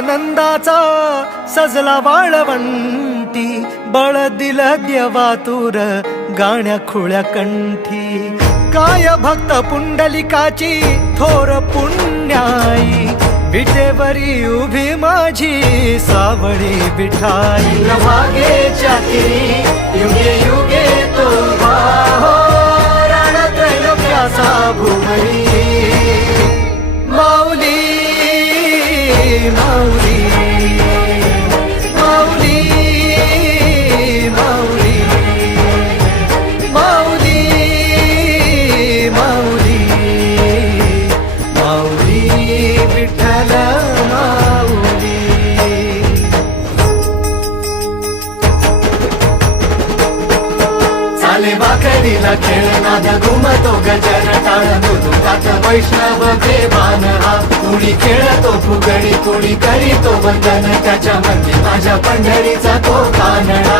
आनंदाचा सजला वाळवंटी बळ दिल देवातूर गाण्या खुळ्या कंठी. काय भक्त पुंडलिकाची थोर पुण्याई विटेवरी उभी माझी सावळी बिठाई मागे चाकिरी युगे युगे तो उभा हो रणत्रैलोक्याचा भूमरी माऊली माऊली माऊली माऊली माऊली माऊली विठ्ठल माऊली. चाले बाकरीला खेळ नादा घुमतो गजर टाळ मृदुकात वैष्णव देवान हा कुणी खेळतो फुगडी कुणी करीतो वंदन. त्याच्या मंदी माझ्या पंढरीचा तो कानडा